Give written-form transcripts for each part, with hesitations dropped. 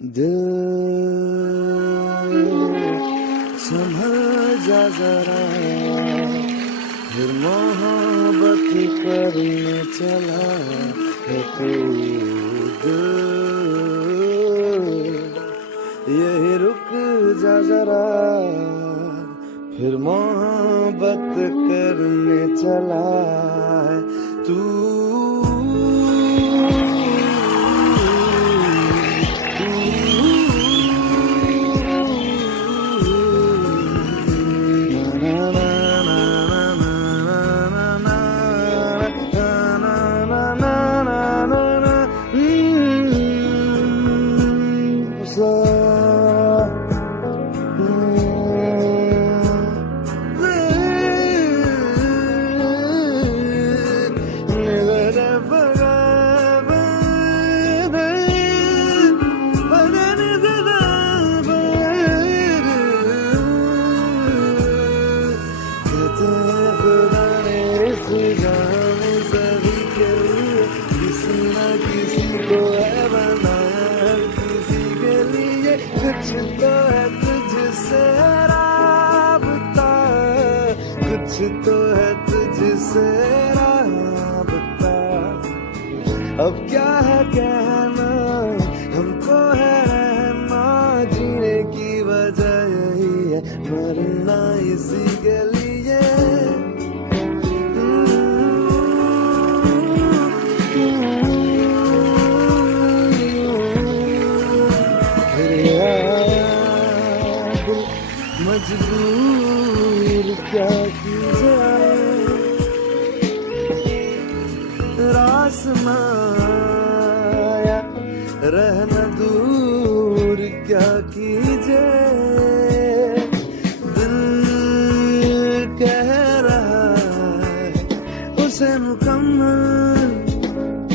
दिल संभल जा जरा, फिर मोहब्बत करने चला है तू। दिल यही रुक जा जरा, फिर मोहब्बत करने चला है तू। कुछ तो है तुझसे राबता, कुछ तो है तुझसे राबता। अब क्या है कहना, हमको है रहना, जीने की वजह यही है, मरना इसी के लिए। मजबूर क्या की जाए, रास माया रहना दूर क्या कीजिए। दिल कह रहा है उसे मुकम्मल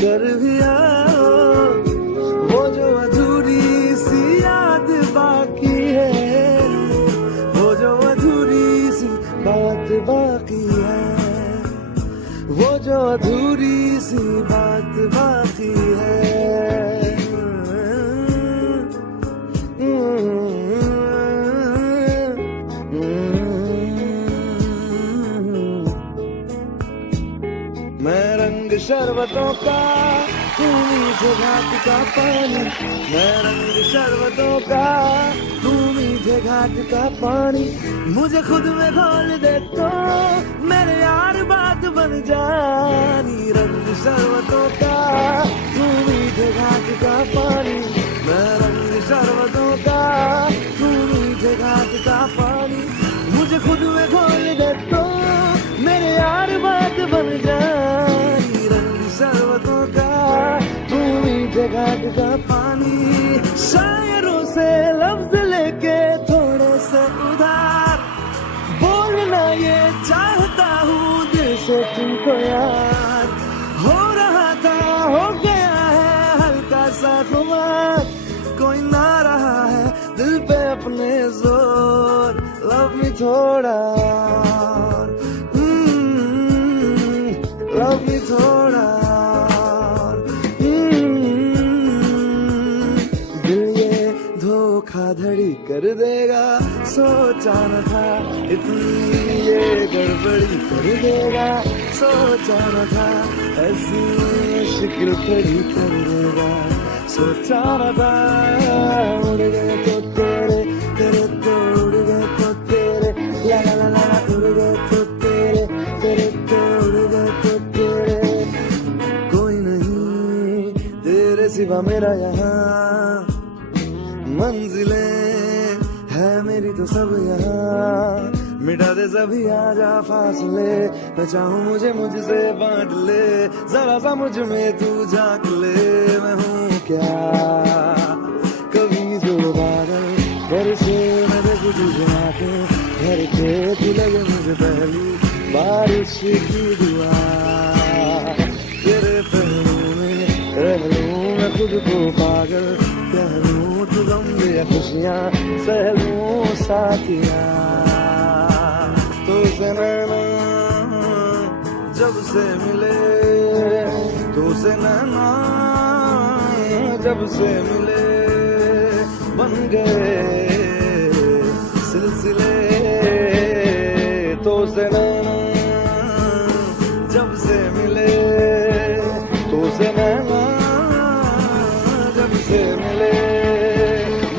कर भी आओ, वो जो अधूरी सी याद बाकी है, बात बाकी है, वो जो अधूरी सी बात बाकी है। मैं रंग शरबतों का, तू मीठे घाट का पानी। मैं रंग शरबतों का, तू मीठे घाट का पानी। मुझे खुद में घोल दे तो मेरे यार बात बन जानी। रंग शरबतों का, तू मीठे घाट का पानी। मैं रंग शरबतों का, तू मीठे घाट का पानी। मुझे खुद में घोल दे तो मेरे यार बात बन जानी। रंग शरबतों का, तू मीठे घाट का पानी। शायरों से लफ्ज लेके थोड़े से उधार बोलना ये चाहता हूँ दिल से तुमको यार। हो रहा था हो गया है हल्का सा खुमार, कोई ना रहा है दिल पे अपने जोर। लव मी थोड़ा, लव मी थोड़ा। दिल ये धोखाधड़ी कर देगा, सोचा न था इतनी ये गड़बड़ी कर देगा। सोचा न था ऐसी मुश्किल खड़ी कर देगा। सोचा न था उड़ गए तो तेरे, तेरे तो उड़ गए तो तेरे। ला ला ला ला उड़ गए तो तेरे, तेरे तो उड़ गए तो तेरे। कोई नहीं तेरे सिवा मेरा यहाँ, मंजिलें है मेरी तो सब यहाँ। मिटा दे सभी आजा फासले, मैं चाहूँ मुझे मुझसे बांट ले। जरा सा मुझ में तू झांक ले, मैं हूँ क्या कभी जो बादल घर से मैं देखूँ तुझे आके। घर के तू लगे मुझे पहली बारिश की दुआ। तेरे पहलू में रह लूँ मैं खुद को पागल, कह लूँ तू गम या खुशियाँ सह लूँ साथिया। तो से नैना जब से मिले, तो से नैना जब से मिले। गए सिलसिले तो से नैना जब से मिले तो से नैना जब से मिले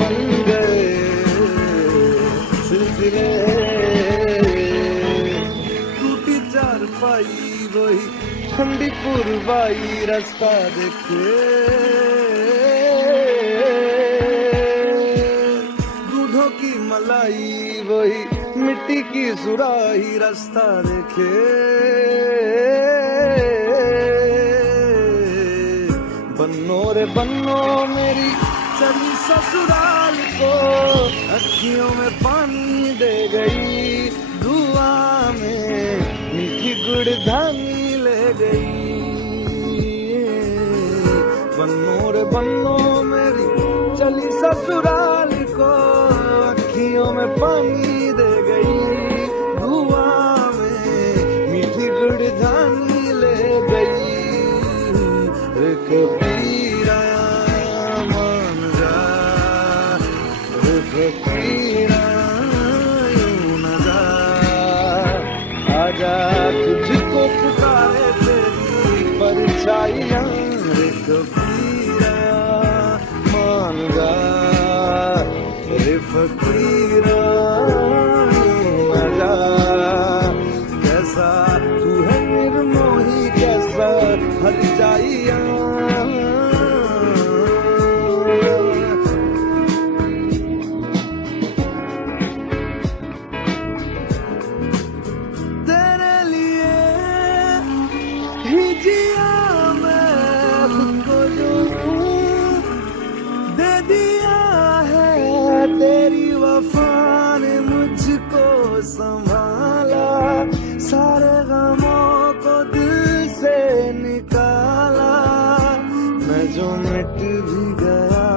बन गए सिलसिले टूटी चारपाई वही ठंडी पुरवाई रास्ता देखे दूधों की मलाई वही मिट्टी की सुराही रास्ता देखे बन्नो रे बन्नो मेरी चली ससुराल को अखियों में पानी दे गई दुआ में मीठी गुड़धानी ले गई बन्नो रे बन्नो मेरी चली ससुराल को अखियों में पानी दे गई दुआ में मीठी गुड़धानी ले गई रे कबीरा मान जा रे फकीरा यूं न जा आजा तुझको पुकारे तेरी परछाइयां रे कबीरा मान जा रे फकीरा यूं न जा कैसा तू है निर्मोही कैसा हर जाइया तेरे लिए ही जिया मैं खुद को जो दे दिया है तेरी वफा ने मुझको संभाला सारे गमों को दिल से निकाला मैं जो मिट भी गया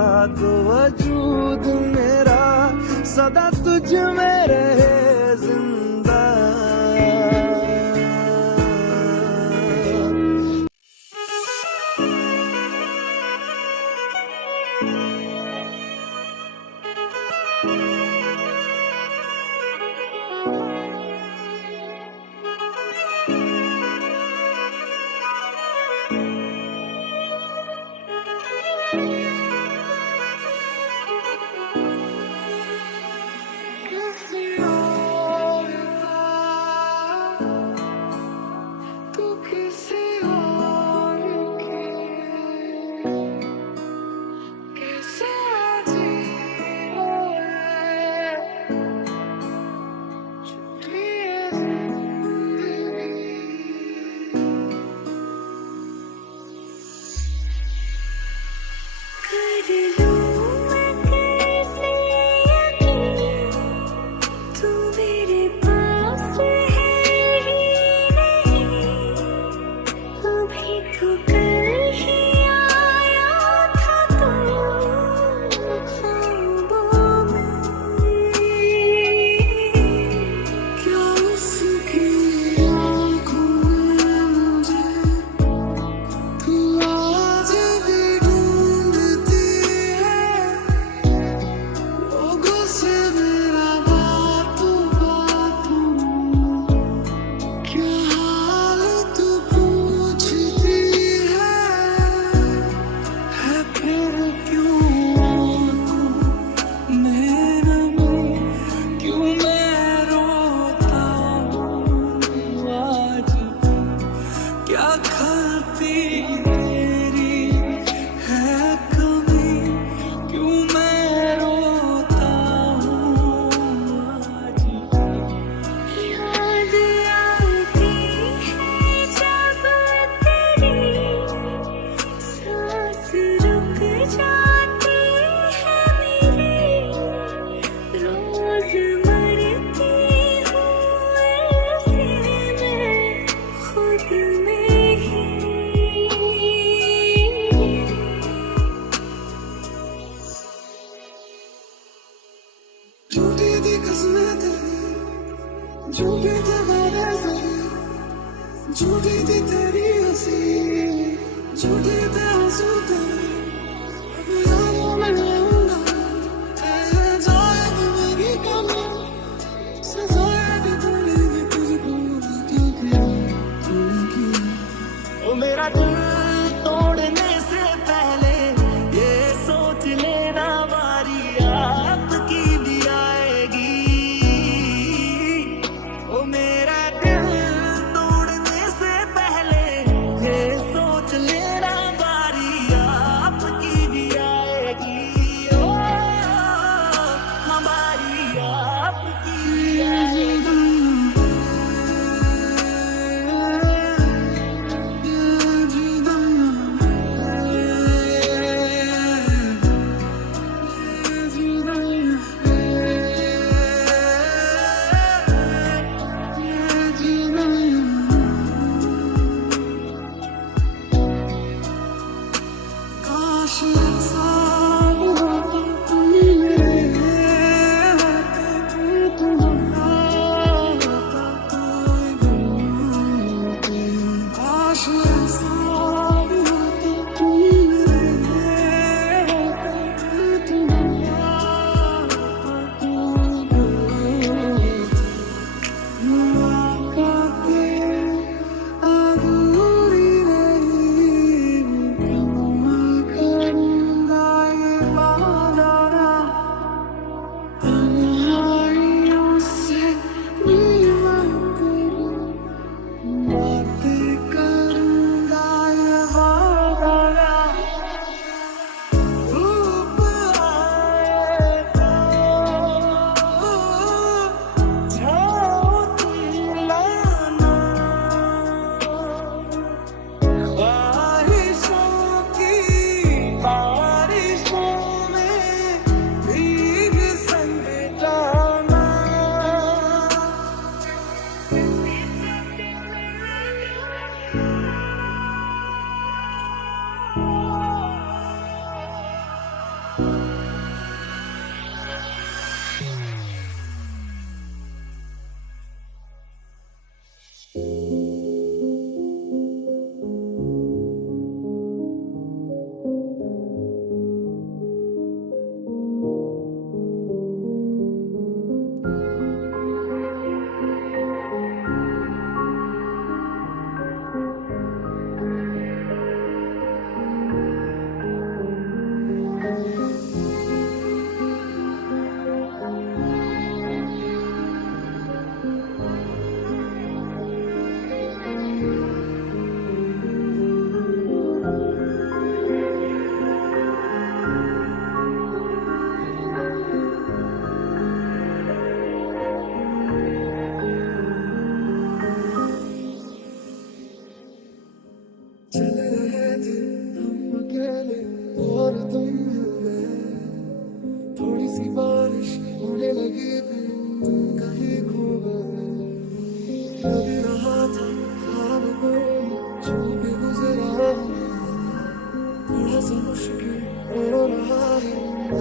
तो वजूद मेरा सदा तुझ में रहे जिंदा झूठी थी तेरी हंसी, झूठी थे आंसू तेरे, अब यारों में रहूंगा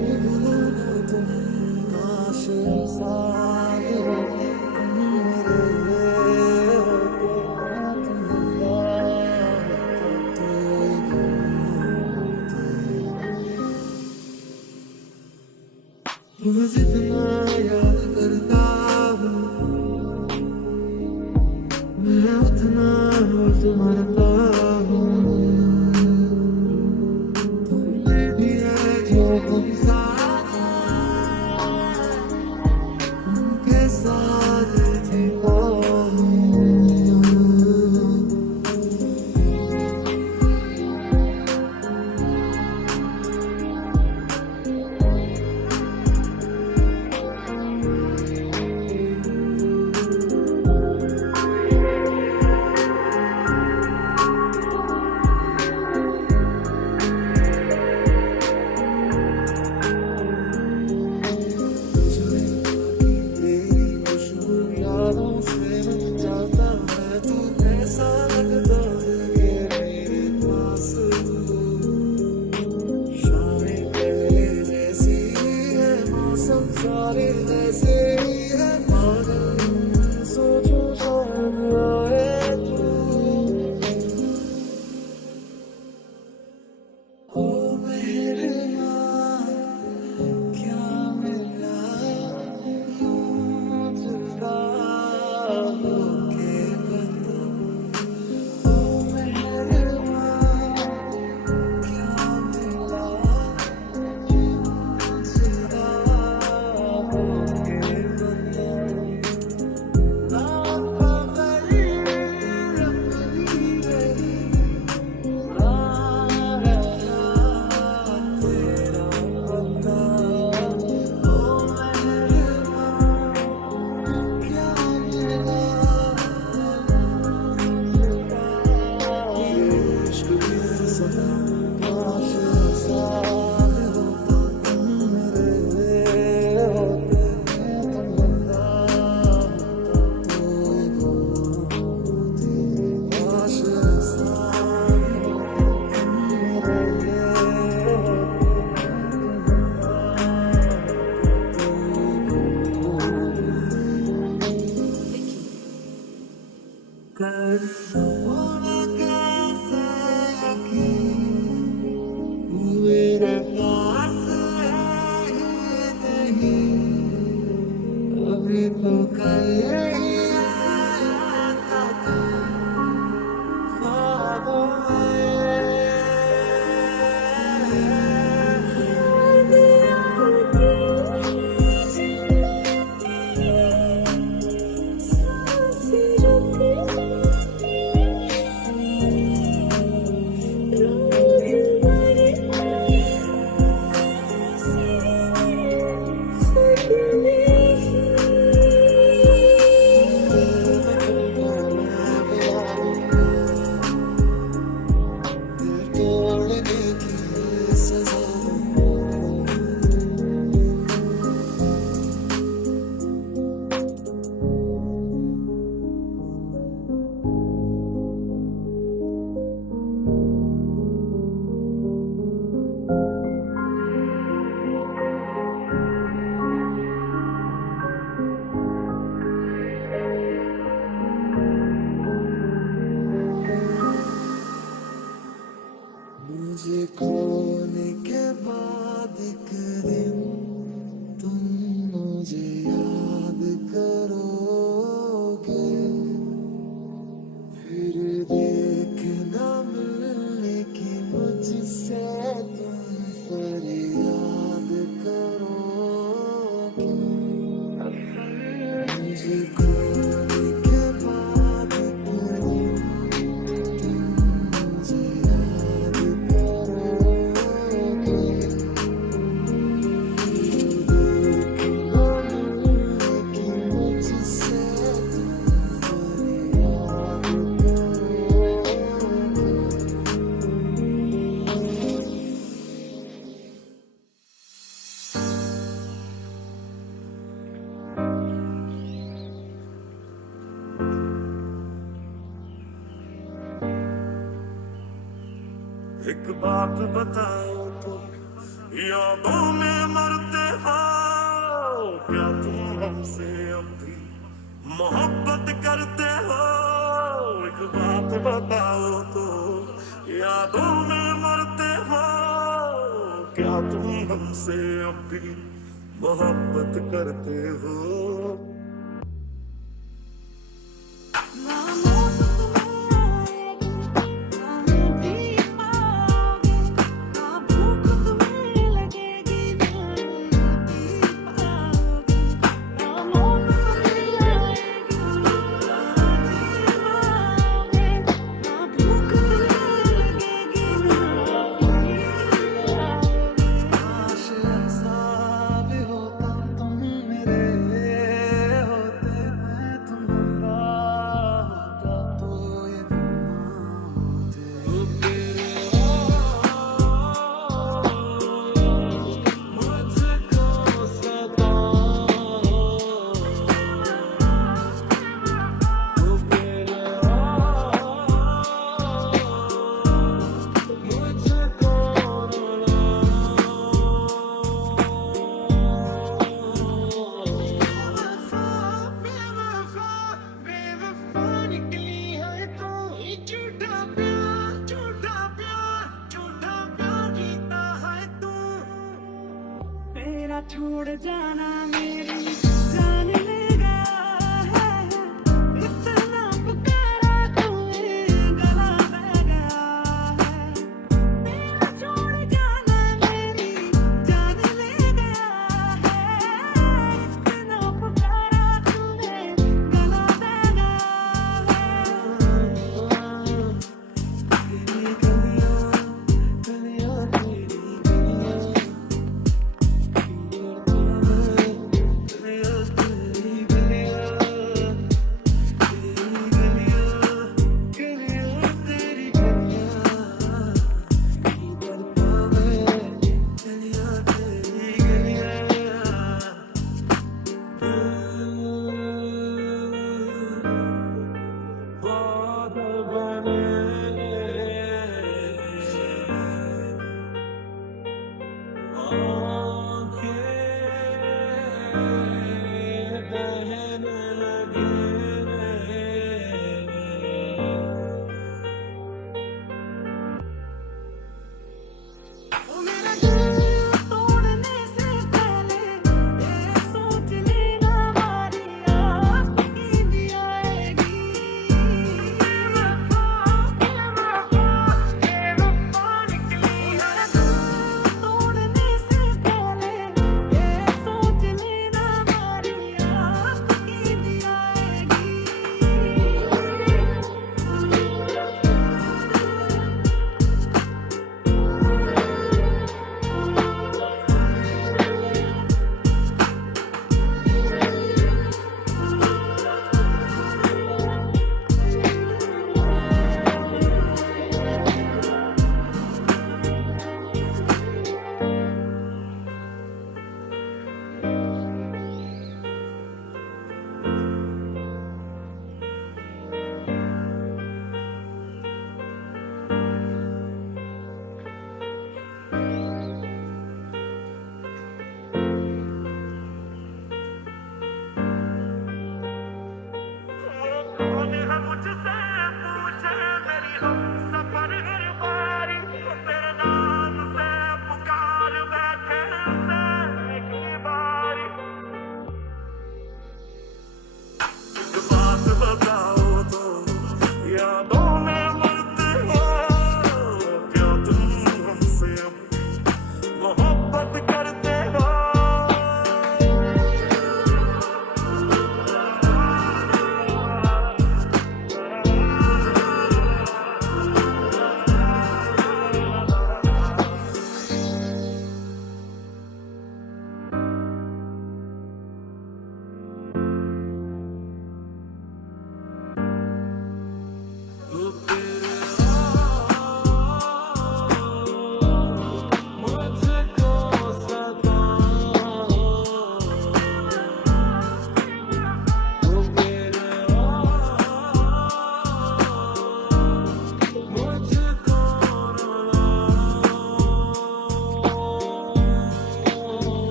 कभी भूलो ना तुम, काश ऐसा होता तुम मेरे होते, तुम होता तो एक तुम्हें जितना याद करता हूँ मैं उतना रोज मरता हूँ। तुमने भी है जो हम साथ उनके साथ जीता हूँ। सारे वैसे ही है पागल सोचो शायद आए तू हो मेरे माँ क्या मिला यूं जुदा होके बता हो मेरे माँ क्या मिला यूं जुदा होके बता मेरे पास है नहीं अभी तो कल ही आया था तू ख्वाबों मुझे खोने के बाद एक दिन तुम मुझे याद करोगे फिर देखना मिलने की मुझसे तुम फरियाद करोगे मुझे खोने के बाद एक दिन तुम मुझे याद करोगे देखना मिलने की मुझसे तुम फरियाद एक बात बताओ तो यादों में मरते हो क्या तुम हमसे अब भी मोहब्बत करते हो? एक बात बताओ तो, यादों में मरते हो क्या तुम हमसे अब भी मोहब्बत करते हो? छोड़ जाना मेरी जान ले गया है, इतना पुकारा तुम्हें गला बह गया है। मेरा छोड़ जाना मेरी जान ले गया है, इतना पुकारा तुम्हें गला बह गया है। तेरी गलियां गलियां तेरी गलियां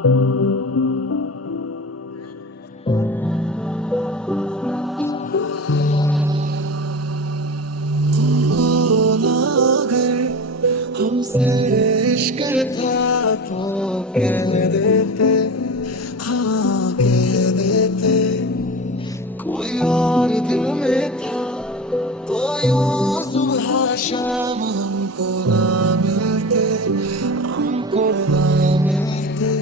अगर हमसे इश्क था तो कह देते, हाँ कह देते। कोई और दिल में था तो यूं सुबह शाम हमको ना मिलते, हमको ना मिलते।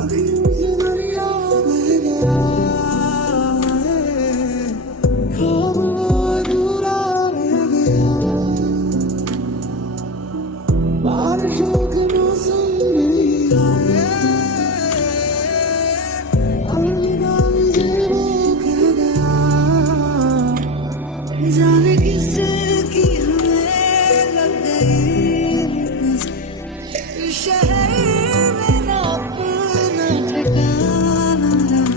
अभी मुझे दरिया बह गया है, ख्वाब वो अधूरा रह गया। बारिशों के मौसम में आए, अलविदा मुझे वो कह गया। जाने किससे की हमें लग गई नज़र, शहर में ना अपना ठिकाना रहा।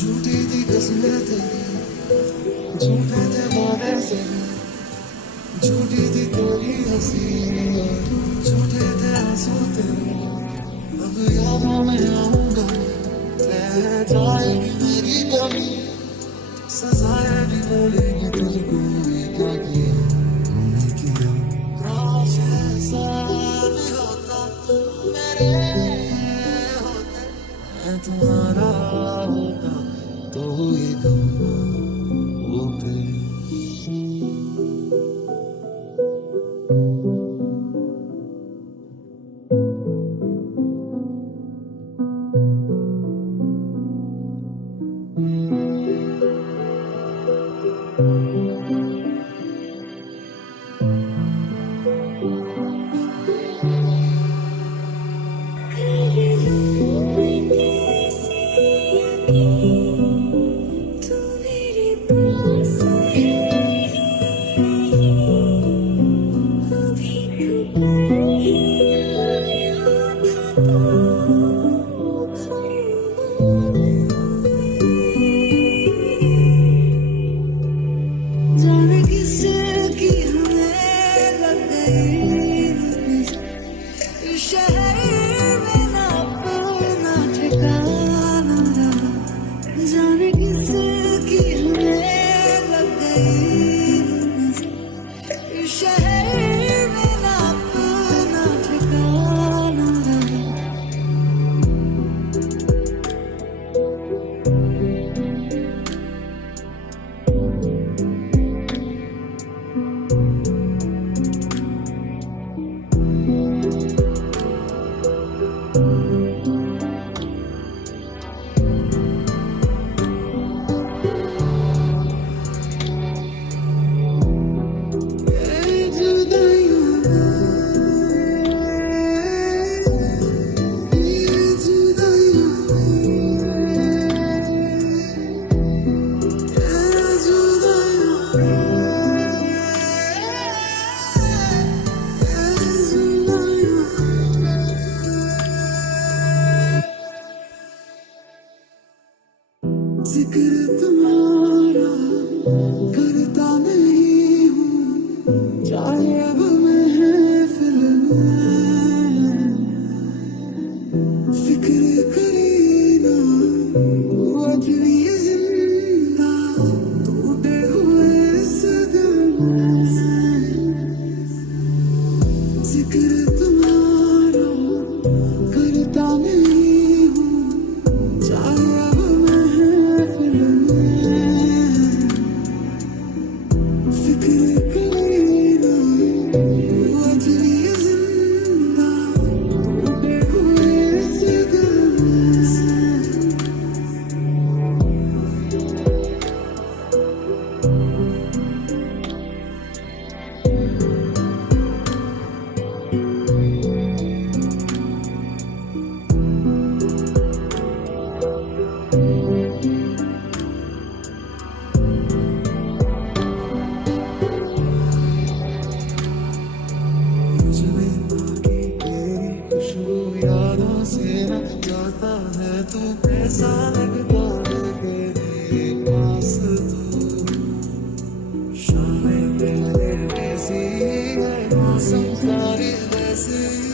झूठी थी कसमें तेरी, झूठे थे वादे से, झूठी थी तेरी हंसी और झूठे थे आंसू तेरे। अब यादों में आऊंगा रह जाएगी मेरी कमी, सजाएं भी बोलेगी तुझको, ये क्या किया तूने किया। काश ऐसा भी होता मेरे होते, मैं तुम्हारा होता तो ये गम होते। जाने किससे की हमें ऐसा लगता है कि मेरे पास तू शामें पहले जैसी है, मौसम सारी वैसी